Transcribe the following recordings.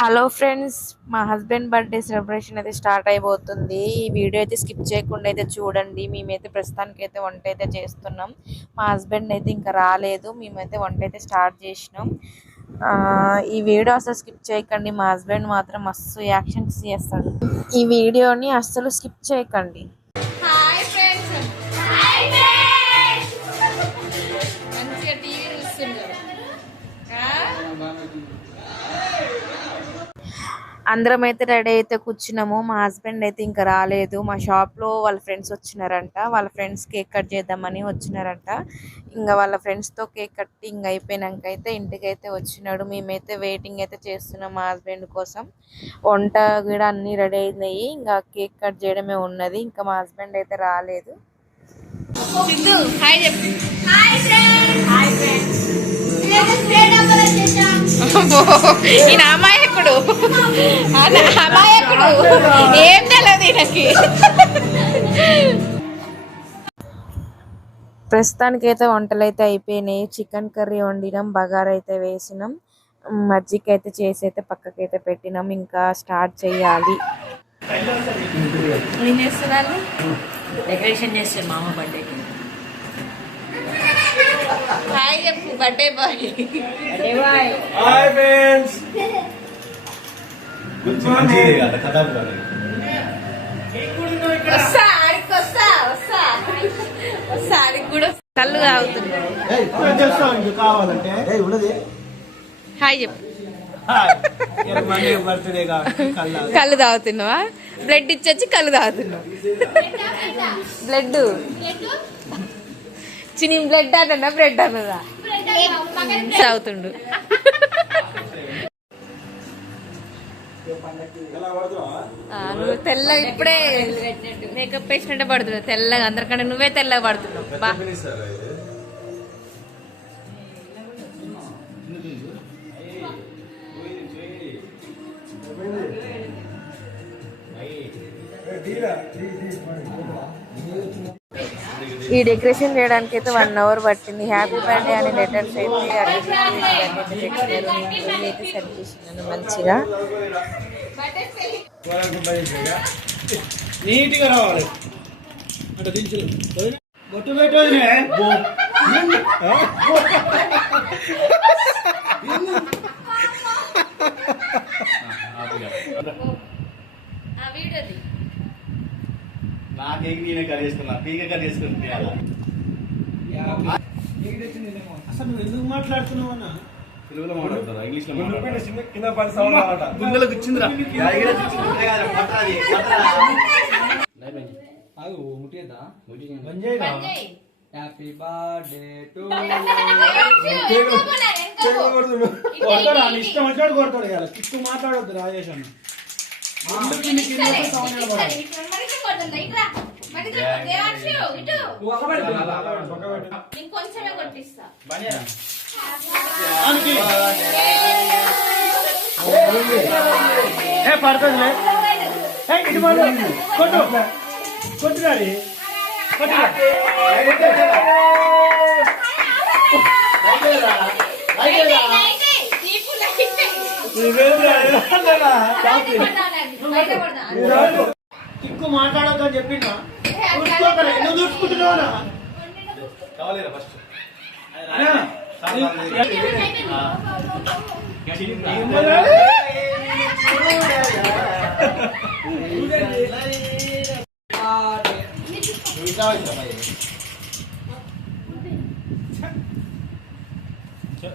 Hello friends, మా husband birthday celebration అయితే start అయిపోతుంది. ఈ వీడియో అయితే స్కిప్ చేయకుండా అయితే చూడండి. మేమైతే ప్రస్తుతానికి అయితే వంట అయితే చేస్తున్నాం. మా హస్బెండ్ అయితే ఇంకా రాలేదు. మేమైతే వంట అయితే స్టార్ట్ చేసినాం. ఈ వీడియో అసలు స్కిప్ చేయకండి. మా హస్బెండ్ మాత్రం మస్తు యాక్షన్స్ చేస్తాడు. ఈ వీడియోని అస్సలు స్కిప్ చేయకండి. అందరం అయితే రెడీ అయితే కూర్చున్నాము. మా హస్బెండ్ అయితే ఇంకా రాలేదు. మా షాప్లో వాళ్ళ ఫ్రెండ్స్ వచ్చినారంట. వాళ్ళ ఫ్రెండ్స్ కేక్ కట్ చేద్దామని వచ్చినారంట. ఇంకా వాళ్ళ ఫ్రెండ్స్తో కేక్ కట్టింగ్ అయిపోయినాక అయితే ఇంటికి అయితే వచ్చినాడు. మేమైతే వెయిటింగ్ అయితే చేస్తున్నాం మా హస్బెండ్ కోసం. వంట కూడా అన్నీ రెడీ అయినాయి. ఇంకా కేక్ కట్ చేయడమే ఉన్నది. ఇంకా మా హస్బెండ్ అయితే రాలేదు. ఈయన అమాయకుడు, అమాయకుడు, ఏం తెలియదు ఈయనకి. ప్రస్తుతానికి అయితే వంటలు అయితే అయిపోయినాయి. చికెన్ కర్రీ వండినాం, బగారా అయితే వేసినాం, మజ్జిగ అయితే చేసి అయితే పక్కకైతే పెట్టినాం. ఇంకా స్టార్ట్ చేయాలి. ఏం చేస్తున్నారు? డెకరేషన్ చేస్తారు మామ బర్త్డేకి. హాయ్ చెప్పు, birthday boy. Birthday boy. Hi friends. Good morning. కళ్ళు తాగుతున్నావు. కావాలంటే హాయ్ చెప్పు. బర్త్డే కళ్ళు తాగుతున్నావా? బ్లడ్ ఇచ్చొచ్చి కళ్ళు తాగుతున్నావు. బ్లడ్ చిని బ్లడ్ అన్నా బ్రెడ్ అన్నదా తాగుతుండు. నువ్వు తెల్లగా ఇప్పుడే మేకప్ వేసినట్టే పడుతున్నావు. తెల్లగా అందరికంటే నువ్వే తెల్లగా పడుతున్నావు. బా ఈ డెకరేషన్ చేయడానికి అయితే 1 అవర్ పట్టింది. హ్యాపీ బర్త్డే అని లెటర్స్ అయితే అయితే సెట్ చేసినాను మంచిగా. నీట్గా రావాలి. బొట్టు పెట్టోది. నా కేక్ నేనే కట్ చేసుకున్నా. పీక కట్ చేసుకుని అసలు నువ్వు ఎందుకు మాట్లాడుతున్నావు అన్న? తెలుగులో మాట్లాడుతున్నా, ఇంగ్లీష్ లో కింద పడి సౌండ్ అన్నమాట. గుండెలకు ఇచ్చిందిరా. హ్యాపీ బర్త్డే టు ఇష్టం వచ్చాడు కొడతాడు కదా. కిక్కు మాట్లాడొద్దు రాజేష్ అన్న. పడుతుంది కొట్టు కొట్టుగాడి కిక్కు మాట్లాడొద్దని చెప్పిందా? నువ్వు చూసుకుంటున్నావునా? కావాలేరా ఫస్ట్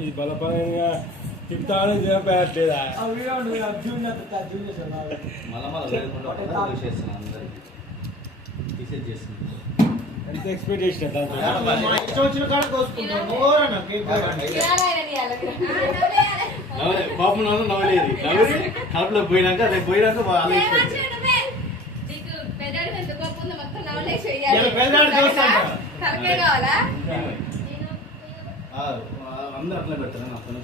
ఇది బలపరంగా తింటాను పెట్టలేదా? ఎంత ఎక్స్పెక్టేషన్ వచ్చిన కాడ కోసుకుంటాను. బాబు నవ్వు నవ్వలేదు. కడుపులో పోయినాక రేపు పోయినాక అందరూ అట్లా పెడతారు. అప్పుడు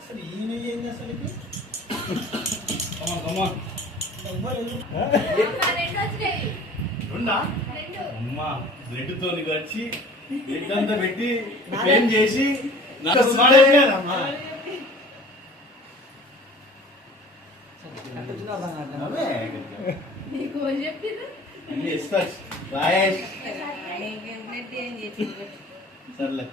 అసలు ఈయన ఏంది అసలు? అమ్మా బ్రెడ్ తోని వచ్చి బ్రెడ్ అంతా పెట్టి ఫ్రేమ్ చేసి అన్ని ఎక్స్పర్ట్స్ రాయేష్ సర్లే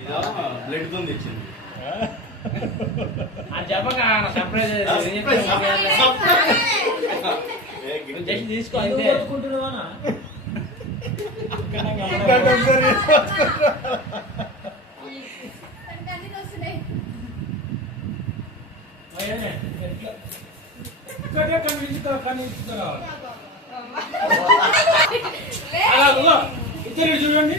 ఇదా బ్లడ్ తో తెచ్చింది తీసుకో అయితే ఇద్దరు చూడండి.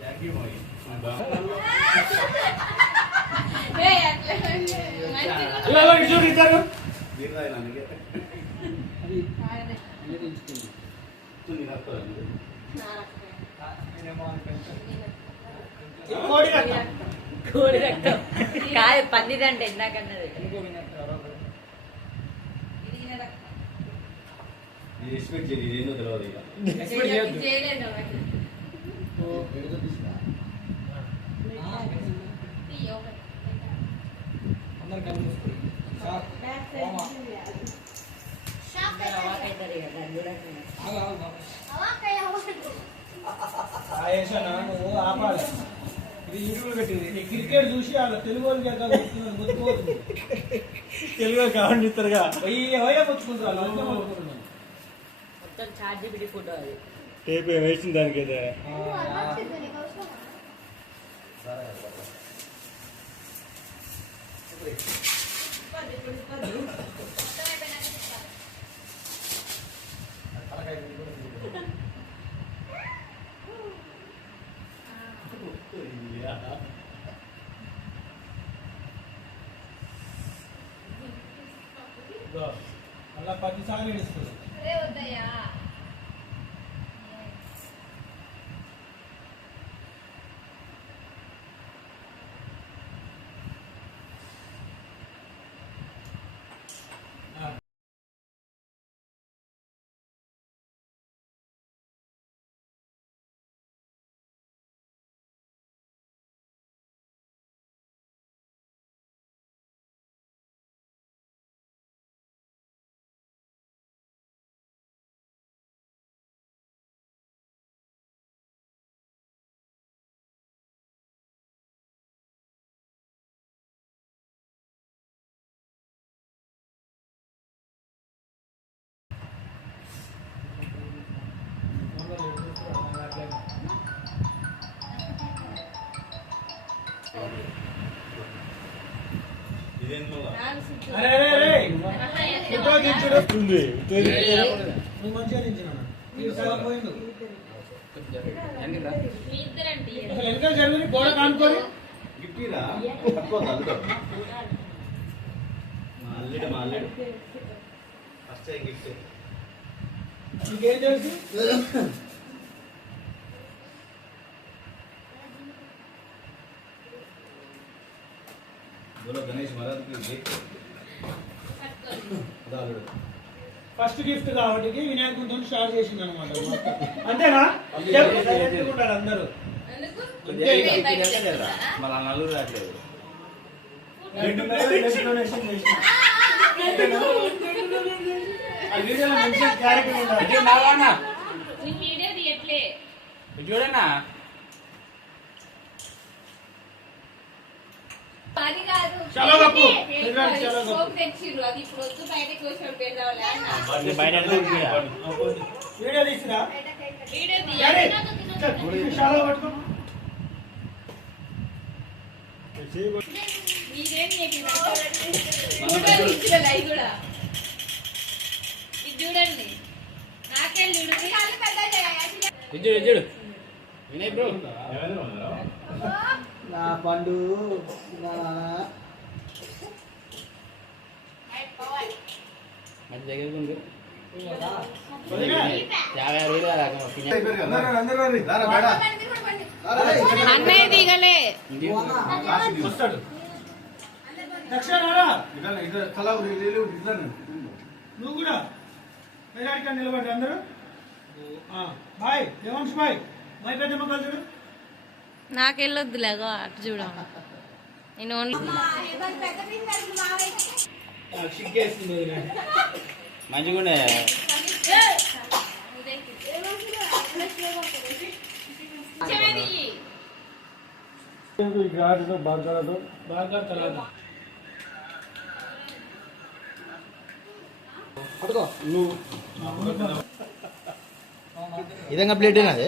థ్యాంక్ యూ మోయి చూడు ఇద్దరు దీర్ఘాయనానికి కోడి రక్తం కాదు పందిదంటే ఇందాకన్నది ఎక్స్పెక్ట్ చేయదు ఏందో తెలియదు ఇక నువ్వు ఆపాలి. ఇది యూట్యూబ్ పెట్టింది. క్రికెట్ చూసి వాళ్ళ తెలుగు వాళ్ళకి తెలుగు కావండి ఇస్తారుగా మొత్తుకుంటారు. మొత్తం చార్జీ బిడి ఫోటో అది టేప్ వేసింది దానికైతే. అలా 10 సార్లు ఇస్తుంది. గోడ కానుకొని గిఫ్టీరా తక్కువ మా అల్లుడు ఫస్ట్ టైం గిఫ్ట్ నీకేం తెలుసు? बोलो गणेश महाराज की गिफ्ट ఫస్ట్ గిఫ్ట్ కాబట్టి వినాయకుడితో స్టార్ట్ చేసింది అనమాట. అంతేనా? చెప్పుకుంటారు అందరూ. మన నలుగురు రావట్లేదు చూడనా చాలా గప్పు వీడియో తీసిరా చాలా పట్టుకో చూడండి నాకెళ్ళి చూడు వినయ్ బ్రో నా పండు మంచి దగ్గర ఉంది అన్నయ్య దిగలే వస్తాడు. నువ్వు కూడా నిలబడి అందరూ బాయ్ దేవాంశ్ బాయ్ బాయ్ పెద్దమ్మ కాల్ చూడు. నాకెళ్ళొద్దులేగో అటు చూడ నేను ఓన్లీ సిగ్గేస్తుంది మంచిగా బాగా తలాద ఇదంగా ప్లేట్ అదే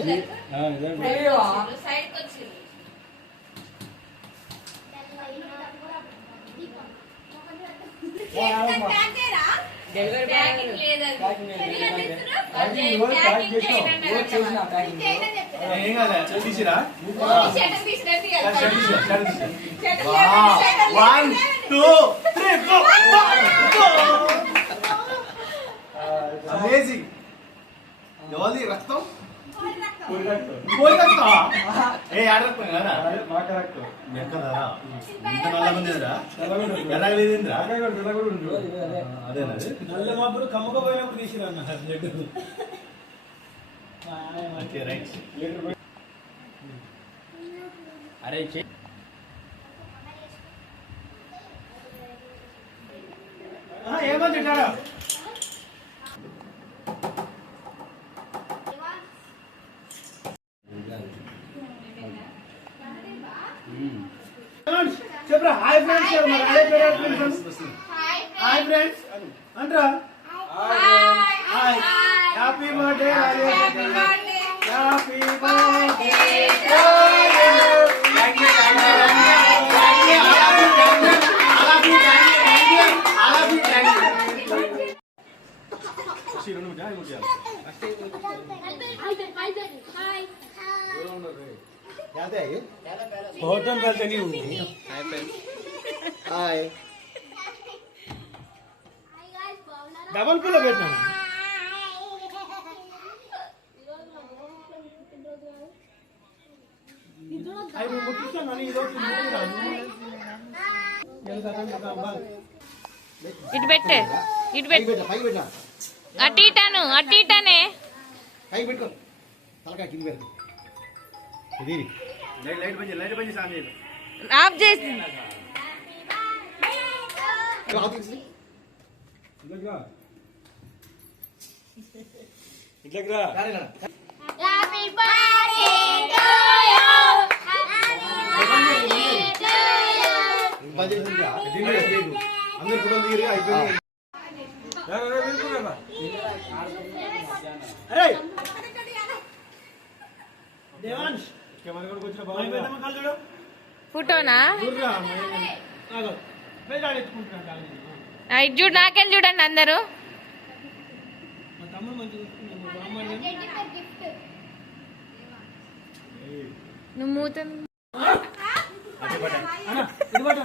ఏం కాదా తీసిరా 1 2 3 అమేజింగ్ ఎవరి రక్తం కోడి రక్తం ఏ ఆడ రక్తం కదా మాట రక్తం ఎక్కదారా ఇంత నల్ల మందిరా ఎర్రగలేదేంద్రా అదేనా నల్ల మాపురు కమ్మకపోయినప్పుడు తీసిరా అన్న ఓకే రైట్ అరే ఏమని తింటారా చెప్పరా హాయ్ ఫ్రెండ్స్ హాయ్ ఫ్రెండ్స్ అంట్రా hi happy birthday happy birthday hotel पे नहीं हुई हाय डबल पुल बैठना आई वो मुट्ठी ना नहीं इधर ఇటు పెట్టే ఇటు పెట్టు పైకి పెట్టినా అటు ఇటాను అటు ఇటానే పైకి పెట్టుకో తలకాయ కింద పెడతా ఇది लाइट बंद सामने ఆఫ్ చేసి ఇట్లా Happy birthday to you. Happy birthday to you. అందరు ఫోటోలు దిగిరి అయిపోయింది अरे देवांश कैमरा को कुछ बाय पे तुम कल जोड़ो ఫోటోనా दूर रहा मैं आगो मैं गाड़ी तुम डालने ఇటు చూడు నాకెళ్ళి చూడండి అందరూ మా తమ్ముడు మంచి చూస్తున్నాడు మా అమ్మ నువ్వు మూత అన్న ఇది పట్టు